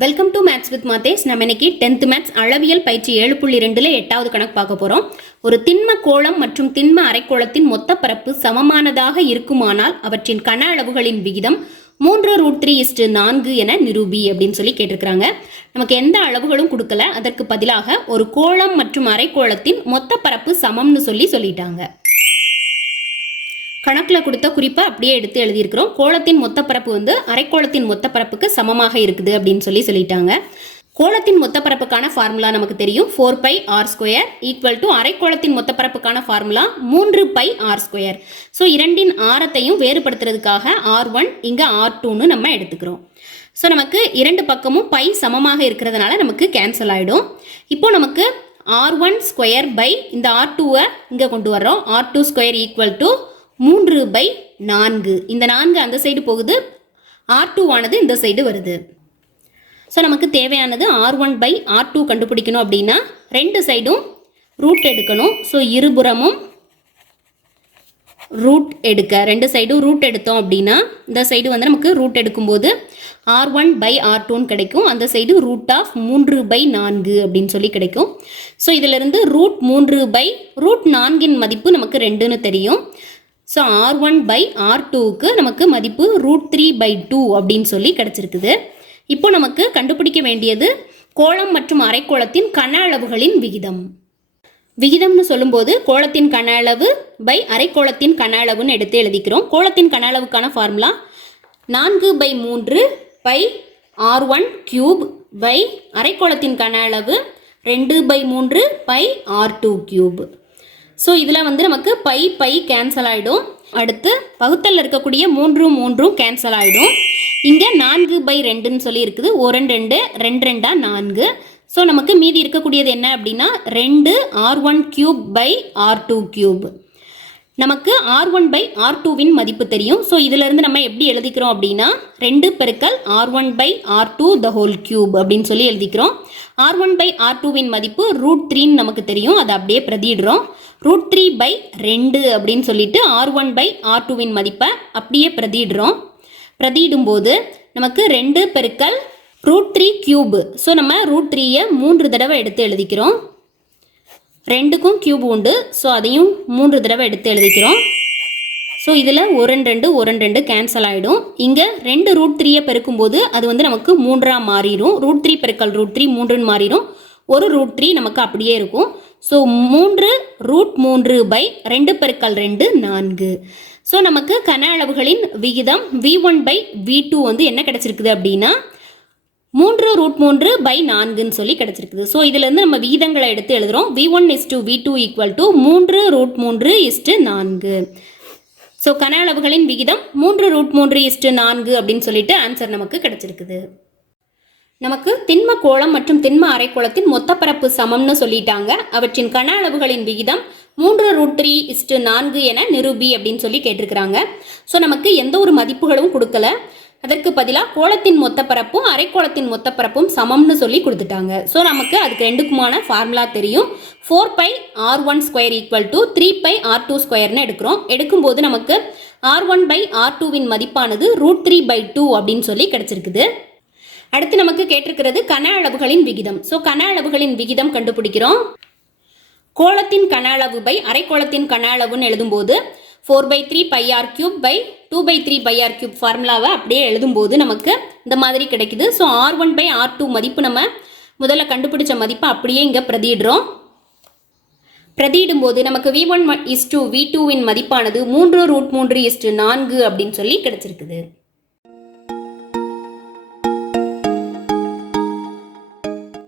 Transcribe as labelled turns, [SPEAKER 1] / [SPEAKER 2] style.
[SPEAKER 1] Welcome to maths with Mathes நம்ம இன்னைக்கு tenth maths அளவியல் பயிற்சி ஏழு புள்ளி ரெண்டுல எட்டாவது கணக்கு பார்க்க போறோம். ஒரு திண்ம கோளம் மற்றும் திண்ம அரைக்கோளத்தின் மொத்த பரப்பு சமமானதாக இருக்குமானால் அவற்றின் கன அளவுகளின் விகிதம் மூன்று ரூட் த்ரீ இஸ்டு நான்கு என நிரூபி அப்படின்னு சொல்லி கேட்டிருக்கிறாங்க. நமக்கு எந்த அளவுகளும் கொடுக்கல. அதற்கு பதிலாக ஒரு கோளம் மற்றும் அரைக்கோளத்தின் மொத்த பரப்பு சமம்னு சொல்லி சொல்லிட்டாங்க. கணக்கில் கொடுத்த குறிப்பை அப்படியே எடுத்து எழுதியிருக்கிறோம். கோலத்தின் மொத்த பரப்பு வந்து அரைக்கோளத்தின் மொத்த பரப்புக்கு சமமாக இருக்குது அப்படின்னு சொல்லி சொல்லிட்டாங்க. கோலத்தின் மொத்த பரப்புக்கான ஃபார்முலா நமக்கு தெரியும். Four pi r square equal to அரைக்கோளத்தின் மொத்த பரப்புக்கான ஃபார்முலா மூன்று பை ஆர் ஸ்கொயர் ஸோ இரண்டின் ஆரத்தையும் வேறுபடுத்துறதுக்காக ஆர் ஒன் இங்கே ஆர் டூன்னு நம்ம எடுத்துக்கிறோம். ஸோ நமக்கு இரண்டு பக்கமும் பை சமமாக இருக்கிறதுனால நமக்கு கேன்சல் ஆகிடும் இப்போ நமக்கு ஆர் ஒன் ஸ்கொயர் பை இந்த ஆர் டூவை இங்கே கொண்டு வர்றோம். R two square equal to மூன்று பை நான்கு. இந்த நான்கு அந்த சைடு போகுது. ஆர் டூ ஆனது இந்த சைடு வருது. ஸோ நமக்கு தேவையானது r one by r two கண்டுபிடிக்கணும் அப்படின்னா ரெண்டு சைடும் ரூட் எடுக்கணும். ஸோ இருபுறமும் ரூட் எடுக்க. ரெண்டு சைடும் ரூட் எடுத்தோம் அப்படின்னா இந்த சைடு வந்து நமக்கு ரூட் எடுக்கும்போது ஆர் ஒன் பை ஆர் டூன்னு கிடைக்கும். அந்த சைடு ரூட் ஆஃப் மூன்று பை நான்கு அப்படின்னு சொல்லி கிடைக்கும். ஸோ இதிலிருந்து ரூட் மூன்று பை ரூட் நான்கின் மதிப்பு நமக்கு ரெண்டுன்னு தெரியும். So r one by r டூவுக்கு நமக்கு மதிப்பு ரூட் த்ரீ பை டூ அப்படின்னு சொல்லி கிடச்சிருக்குது. இப்போ நமக்கு கண்டுபிடிக்க வேண்டியது கோளம் மற்றும் அரைக்கோளத்தின் கன அளவுகளின் விகிதம். விகிதம்னு சொல்லும்போது கோளத்தின் கன அளவு பை அரைக்கோளத்தின் கன அளவுன்னு எடுத்து எழுதிக்கிறோம். கோளத்தின் கன அளவுக்கான ஃபார்முலா நான்கு பை மூன்று pi r one cube by அரைக்கோளத்தின் கன அளவு ரெண்டு பை மூன்று pi r two cube so இதில் வந்து நமக்கு பை பை கேன்சல் ஆகிடும் அடுத்து வகுத்தல் இருக்கக்கூடிய மூன்றும் மூன்றும் கேன்சல் ஆகிடும் இங்கே நான்கு பை ரெண்டுன்னு சொல்லி இருக்குது. ஒரு ரெண்டு ரெண்டு ரெண்டா நான்கு. ஸோ நமக்கு மீதி இருக்கக்கூடியது என்ன அப்படின்னா ரெண்டு r one cube by r two cube நமக்கு ஆர் ஒன் பை ஆர் டூவின் மதிப்பு தெரியும். ஸோ இதிலிருந்து நம்ம எப்படி எழுதிக்கிறோம் அப்படின்னா ரெண்டு பெருக்கல் r one by r two the whole cube அப்படின்னு சொல்லி எழுதிக்கிறோம். ஆர் ஒன் பை ஆர் டூவின் மதிப்பு ரூட் த்ரீன்னு நமக்கு தெரியும். அதை அப்படியே பிரதிடுறோம் ரூட் த்ரீ பை ரெண்டு அப்படின்னு சொல்லிட்டு ஆர் ஒன் பை ஆர் டூவின் மதிப்பை அப்படியே பிரதியிடுறோம். பிரதியிடும்போது நமக்கு ரெண்டு பெருக்கல் ரூட் த்ரீ கியூப் ஸோ நம்ம ரூட் த்ரீயை மூன்று தடவை எடுத்து எழுதிக்கிறோம். ரெண்டுக்கும் கியூப் உண்டு. ஸோ அதையும் மூன்று தடவை எடுத்து எழுதிக்கிறோம். ஸோ இதில் ஒரு ரெண்டு ஒரு ரெண்டு கேன்சல் ஆகிடும் இங்கே ரெண்டு ரூட் த்ரீயை பெருக்கும்போது அது வந்து நமக்கு மூன்றாக மாறிடும். ரூட் த்ரீ பெருக்கல் ரூட் த்ரீ மூன்றுன்னு மாறிடும். ஒரு ரூட் த்ரீ நமக்கு அப்படியே இருக்கும். ஸோ மூன்று ரூட் மூன்று பை ரெண்டு பெருக்கல் ரெண்டு நான்கு. ஸோ நமக்கு கன அளவுகளின் விகிதம் v one by v two வந்து என்ன கிடச்சிருக்குது அப்படின்னா மூன்று ரூட் மூன்று பை நான்குன்னு சொல்லி கிடைச்சிருக்குது. ஸோ இதுலேருந்து நம்ம விகிதங்களை எடுத்து எழுதுகிறோம் v one is to v two equal to மூன்று ரூட் மூன்று இஸ்டு நான்கு. ஸோ கன அளவுகளின் விகிதம் மூன்று ரூட் மூன்று இஸ்டு நான்கு அப்படின்னு சொல்லிட்டு ஆன்சர் நமக்கு கிடைச்சிருக்குது. நமக்கு திண்ம கோளம் மற்றும் திண்ம அரைக்கோளத்தின் மொத்த பரப்பு சமம்னு சொல்லிட்டாங்க. அவற்றின் கன அளவுகளின் விகிதம் மூன்று ரூட் த்ரீ இஸ்டு நான்கு என நிரூபி அப்படின்னு சொல்லி கேட்டிருக்கிறாங்க. ஸோ நமக்கு எந்த ஒரு மதிப்புகளும் கொடுக்கல. அதற்கு பதிலாக கோளத்தின் மொத்த பரப்பும் அரைக்கோளத்தின் மொத்த பரப்பும் சமம்னு சொல்லி கொடுத்துட்டாங்க. ஸோ நமக்கு அதுக்கு ரெண்டுக்குமான ஃபார்முலா தெரியும். Four pi r one square equal to three pi r two ஸ்கொயர்னு எடுக்கிறோம். எடுக்கும்போது நமக்கு ஆர் ஒன் பை ஆர் டூவின் மதிப்பானது ரூட் த்ரீ பை டூ அப்படின்னு சொல்லி கிடைச்சிருக்குது. அடுத்து நமக்கு கேட்டிருக்கிறது கன அளவுகளின் விகிதம். ஸோ கன அளவுகளின் விகிதம் கண்டுபிடிக்கிறோம். கோளத்தின் கன அளவு பை அரைக்கோளத்தின் கன அளவுன்னு எழுதும்போது four by three pi r cube by two by three pi r cube ஃபார்முலாவை அப்படியே எழுதும்போது நமக்கு இந்த மாதிரி கிடைக்குது. So r one by r two மதிப்பு நம்ம முதல்ல கண்டுபிடிச்ச மதிப்பை அப்படியே இங்கே பிரதியிடுறோம். பிரதியிடும்போது நமக்கு v one is to v டூவின் மதிப்பானது மூன்று ரூட் மூன்று இஸ் நான்கு அப்படின்னு சொல்லி கிடைச்சிருக்குது.